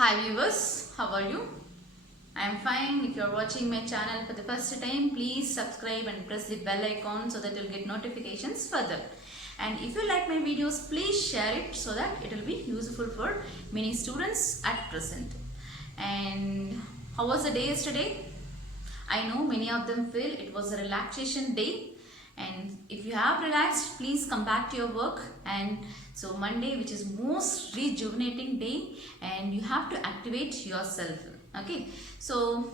Hi viewers, how are you? I am fine. If you are watching my channel for the first time, please subscribe and press the bell icon so that you will get notifications further. And if you like my videos, please share it so that it will be useful for many students at present. And how was the day yesterday? I know many of them feel it was a relaxation day, and if you have relaxed, please come back to your work. And so Monday, which is most rejuvenating day, and you have to activate yourself. Okay, so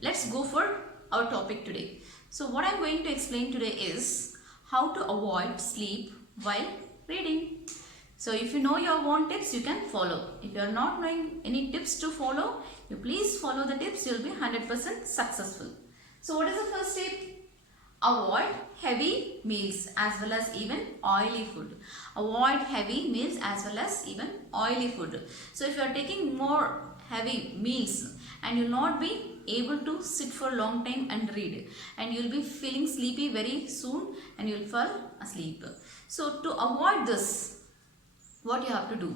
let's go for our topic today. So what I'm going to explain today is how to avoid sleep while reading. So if you know your own tips, you can follow. If you are not knowing any tips to follow, you please follow the tips. You will be 100% successful. So what is the first tip? Avoid heavy meals as well as even oily food. Avoid heavy meals as well as even oily food. So if you are taking more heavy meals and you will not be able to sit for a long time and read, and you will be feeling sleepy very soon and you will fall asleep. So to avoid this, what you have to do?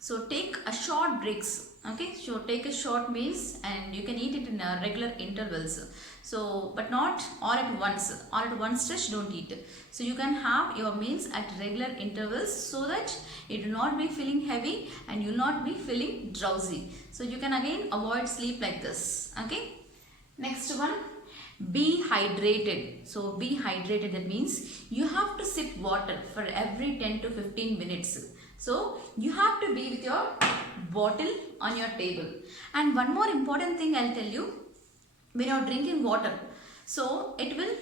So take a short breaks. Okay, so take a short meals and you can eat it in regular intervals. So but not all at once. All at one stretch don't eat. So you can have your meals at regular intervals so that you do not be feeling heavy and you will not be feeling drowsy. So you can again avoid sleep like this. Okay. Next one, be hydrated. So be hydrated, that means you have to sip water for every 10 to 15 minutes. So you have to be with your bottle on your table. And one more important thing I'll tell you, when you're drinking water, so it will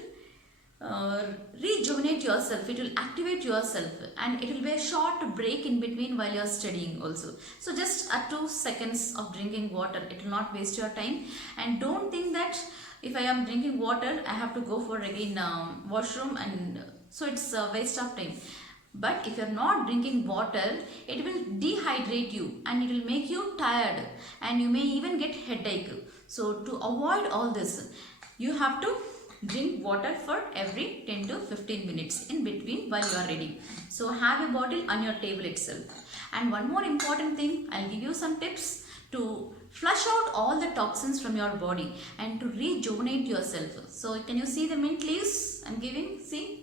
rejuvenate yourself, it will activate yourself, and it will be a short break in between while you're studying also. So just 2 seconds of drinking water, it will not waste your time. And don't think that if I am drinking water, I have to go for again washroom, and so it's a waste of time. But if you are not drinking water, it will dehydrate you and it will make you tired and you may even get headache. So to avoid all this, you have to drink water for every 10 to 15 minutes in between while you are reading. So have a bottle on your table itself. And one more important thing, I'll give you some tips to flush out all the toxins from your body and to rejuvenate yourself. So can you see the mint leaves I'm giving? See?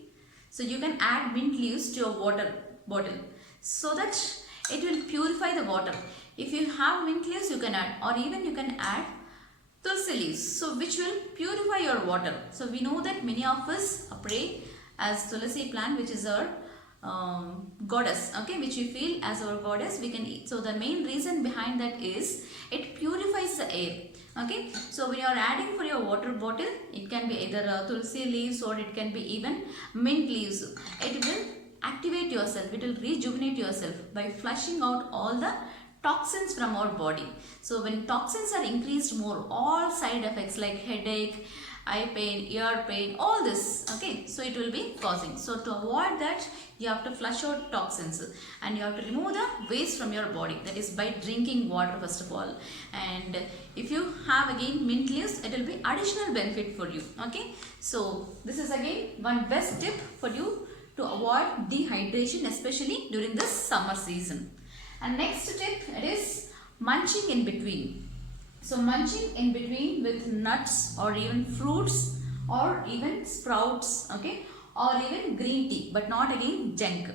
So you can add mint leaves to your water bottle so that it will purify the water. If you have mint leaves, you can add, or even you can add tulsi leaves, so which will purify your water. So we know that many of us pray as tulsi plant, which is our goddess, okay, which we feel as our goddess, we can eat. So the main reason behind that is it purifies the air. Okay, so when you are adding for your water bottle, it can be either tulsi leaves or it can be even mint leaves. It will activate yourself, it will rejuvenate yourself by flushing out all the toxins from our body. So when toxins are increased more, all side effects like headache, eye pain, ear pain, all this, okay, so it will be causing. So to avoid that, you have to flush out toxins and you have to remove the waste from your body, that is by drinking water first of all. And if you have again mint leaves, it will be additional benefit for you. Okay, so this is again one best tip for you to avoid dehydration, especially during this summer season. And next tip, it is munching in between. So munching in between with nuts or even fruits or even sprouts, okay, or even green tea, but not again junk.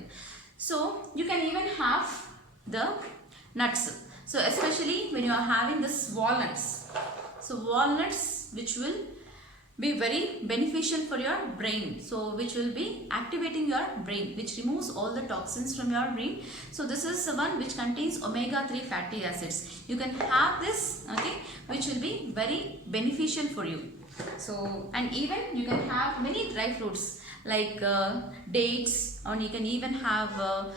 So you can even have the nuts. So especially when you are having this walnuts. So walnuts, which will be very beneficial for your brain, so which will be activating your brain, which removes all the toxins from your brain. So this is the one which contains omega-3 fatty acids. You can have this, okay, which will be very beneficial for you. So, and even you can have many dry fruits like dates, or you can even have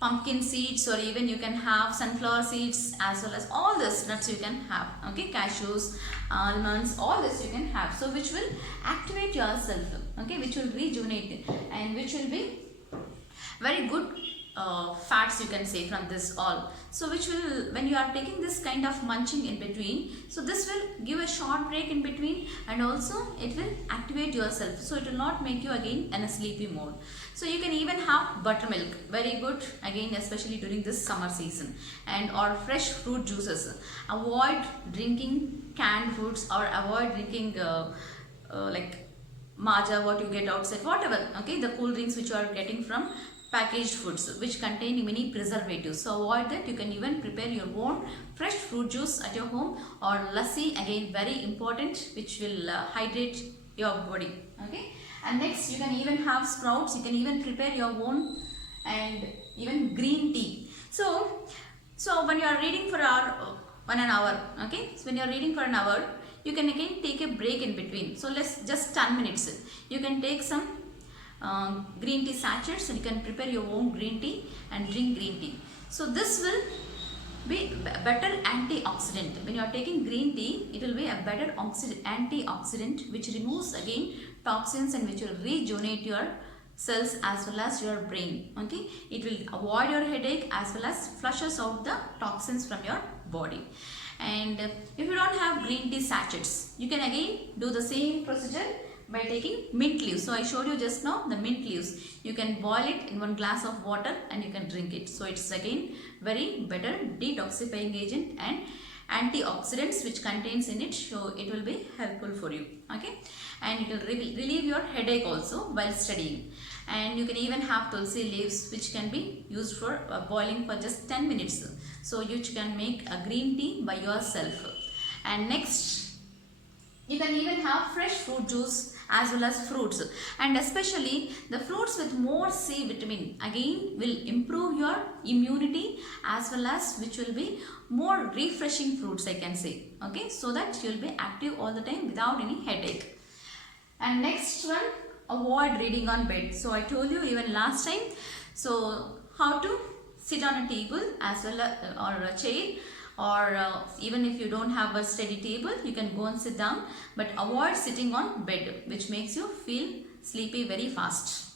pumpkin seeds, or even you can have sunflower seeds, as well as all this nuts you can have, okay, cashews, almonds, all this you can have. So which will activate yourself, okay, which will rejuvenate and which will be very good fat fats you can say from this all. So which will, when you are taking this kind of munching in between, so this will give a short break in between, and also it will activate yourself, so it will not make you again in a sleepy mode. So you can even have buttermilk, very good again, especially during this summer season, and or fresh fruit juices. Avoid drinking canned foods, or avoid drinking like Maja, what you get outside, whatever, okay, the cool drinks which you are getting from packaged foods which contain many preservatives. So avoid that. You can even prepare your own fresh fruit juice at your home, or lassi, again very important, which will hydrate your body, okay. And next, you can even have sprouts, you can even prepare your own, and even green tea. So when you are reading for an hour, okay, so when you are reading for an hour, you can again take a break in between. So let's just 10 minutes. You can take some green tea sachets, and you can prepare your own green tea and drink green tea. So this will be a better antioxidant. When you are taking green tea, it will be a better antioxidant which removes again toxins, and which will rejuvenate your cells as well as your brain, okay. It will avoid your headache as well as flushes out the toxins from your body. And if you don't have green tea sachets, you can again do the same procedure by taking mint leaves. So I showed you just now the mint leaves. You can boil it in 1 glass of water and you can drink it. So it's again very better detoxifying agent and antioxidants which contains in it, so it will be helpful for you, okay. And it will relieve your headache also while studying. And you can even have tulsi leaves which can be used for boiling for just 10 minutes. So you can make a green tea by yourself. And next, you can even have fresh fruit juice as well as fruits, and especially the fruits with more C vitamin again will improve your immunity, as well as which will be more refreshing fruits, I can say, okay, so that you will be active all the time without any headache. And next one, avoid reading on bed. So I told you even last time, so how to sit on a table as well as, or a chair, or even if you don't have a steady table, you can go and sit down, but avoid sitting on bed, which makes you feel sleepy very fast.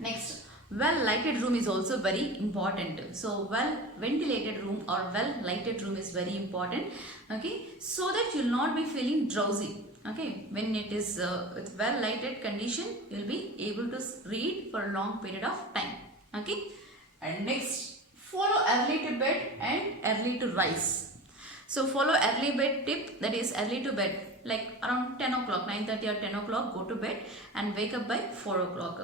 Next, well lighted room is also very important. So well ventilated room or well lighted room is very important, okay, so that you will not be feeling drowsy, okay. When it is with well lighted condition, you will be able to read for a long period of time, okay. And next, follow early to bed and early to rise. So follow early bed tip, that is early to bed, like around 10 o'clock, 9:30 or 10 o'clock, go to bed and wake up by 4 o'clock.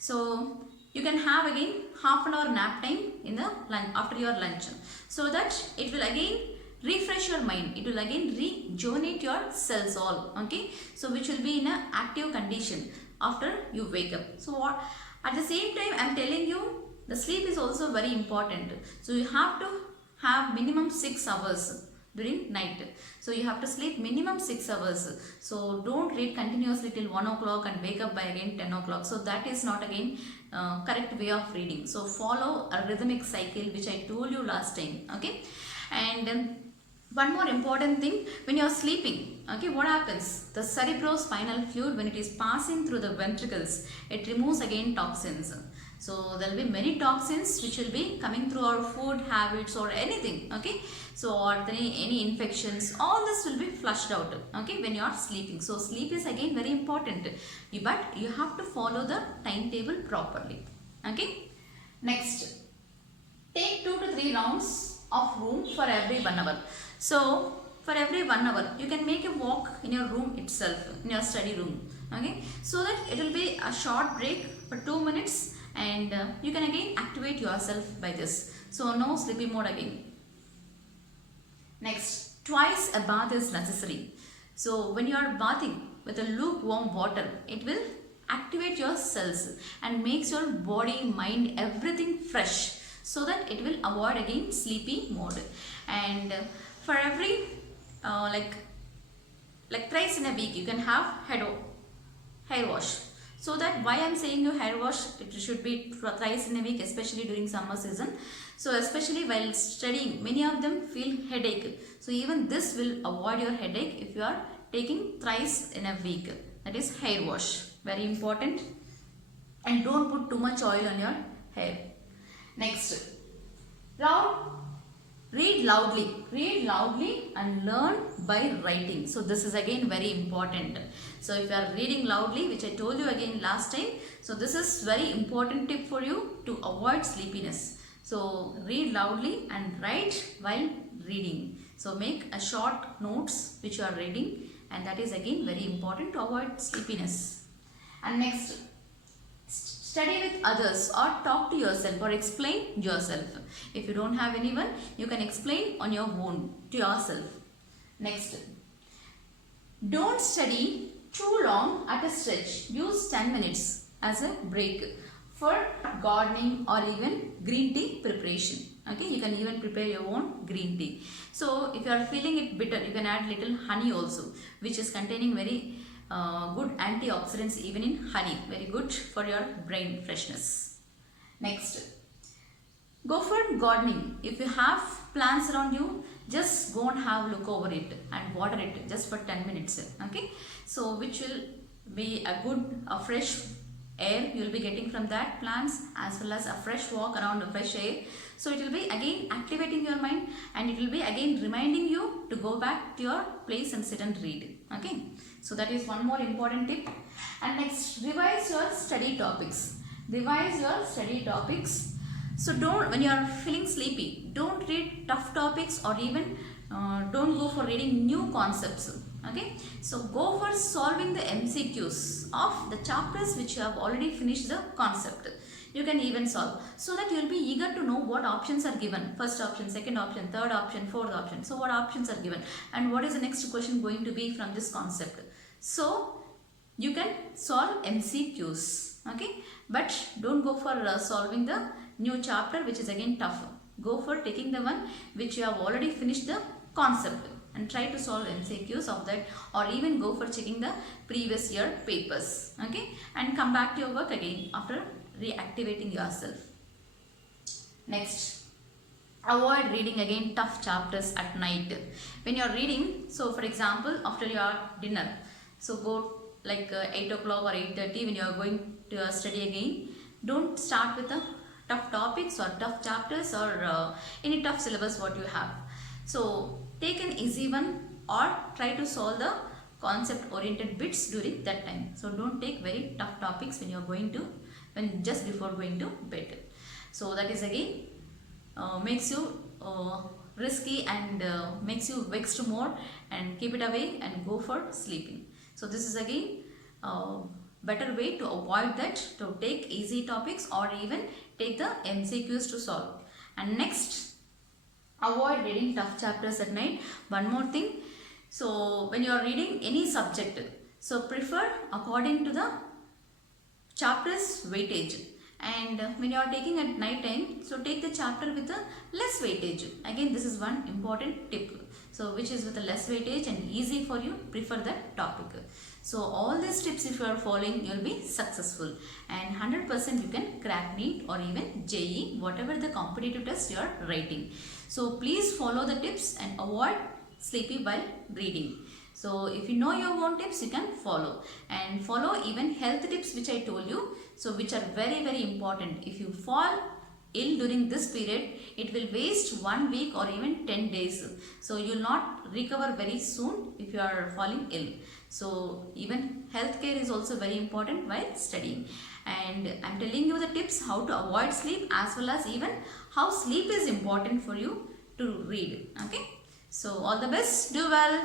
So you can have again half an hour nap time in the lunch, after your lunch, so that it will again refresh your mind, it will again rejuvenate your cells all, okay. So which will be in an active condition after you wake up. So what, at the same time I am telling you, the sleep is also very important. So you have to have minimum 6 hours during night. So you have to sleep minimum 6 hours. So don't read continuously till 1 o'clock and wake up by again 10 o'clock. So that is not again correct way of reading. So follow a rhythmic cycle, which I told you last time, okay. And one more important thing, when you are sleeping, okay, what happens? The cerebrospinal fluid, when it is passing through the ventricles, it removes again toxins. So there will be many toxins which will be coming through our food habits or anything, okay. So or any infections, all this will be flushed out, okay, when you are sleeping. So sleep is again very important, but you have to follow the timetable properly, okay. Next, take 2 to 3 rounds of room for every 1 hour. So for every 1 hour, you can make a walk in your room itself, in your study room, okay, so that it will be a short break for 2 minutes. And you can again activate yourself by this. So no sleepy mode again. Next, twice a bath is necessary. So when you are bathing with a lukewarm water, it will activate your cells and makes your body, mind, everything fresh, so that it will avoid again sleepy mode. And for every like thrice in a week, you can have hair wash. So that why I am saying you hair wash, it should be thrice in a week, especially during summer season. So especially while studying, many of them feel headache. So even this will avoid your headache if you are taking thrice in a week. That is hair wash, very important. And don't put too much oil on your hair. Next, Read loudly and learn by writing. So this is again very important. So if you are reading loudly, which I told you again last time, so this is very important tip for you to avoid sleepiness. So read loudly and write while reading. So make a short notes which you are reading, and that is again very important to avoid sleepiness. And next, study with others or talk to yourself or explain yourself. If you don't have anyone, you can explain on your own to yourself. Next, don't study too long at a stretch. Use 10 minutes as a break for gardening or even green tea preparation. Okay, you can even prepare your own green tea. So if you are feeling it bitter, you can add little honey also, which is containing very good antioxidants even in honey. Very good for your brain freshness. Next, go for gardening. If you have plants around you, just go and have a look over it and water it just for 10 minutes. Okay, so which will be a good fresh air you will be getting from that plants, as well as a fresh walk around the fresh air. So it will be again activating your mind, and it will be again reminding you to go back to your place and sit and read. Okay, so that is one more important tip. And next, revise your study topics. So when you are feeling sleepy, don't read tough topics, or even don't go for reading new concepts. Okay, so go for solving the MCQs of the chapters which you have already finished the concept. You can even solve, so that you will be eager to know what options are given. First option, second option, third option, fourth option. So what options are given, and what is the next question going to be from this concept. So you can solve MCQs. Okay, but don't go for solving the new chapter which is again tougher. Go for taking the one which you have already finished the concept and try to solve MCQs of that, or even go for checking the previous year papers. Okay, and come back to your work again after reactivating yourself. Next, avoid reading again tough chapters at night. When you are reading, so for example after your dinner, so go like 8 o'clock or 8:30 when you are going to study again. Don't start with the tough topics or tough chapters or any tough syllabus what you have. So take an easy one, or try to solve the concept oriented bits during that time. So don't take very tough topics when you are going to, when just before going to bed. So that is again makes you risky and makes you vexed more, and keep it away and go for sleeping. So this is again better way to avoid that, to take easy topics or even take the MCQs to solve. And next, avoid reading tough chapters at night. One more thing, so when you are reading any subject, so prefer according to the chapter's weightage. And when you are taking at night time, so take the chapter with a less weightage. Again, this is one important tip. So which is with a less weightage and easy for you, prefer that topic. So all these tips if you are following, you will be successful, and 100% you can crack NEET or even JEE, whatever the competitive test you are writing. So please follow the tips and avoid sleepy while reading. So if you know your own tips, you can follow, and follow even health tips which I told you, so which are very important. If you fall ill during this period, it will waste 1 week or even 10 days. So you will not recover very soon if you are falling ill. So even healthcare is also very important while studying. And I am telling you the tips how to avoid sleep, as well as even how sleep is important for you to read. Okay. So all the best. Do well.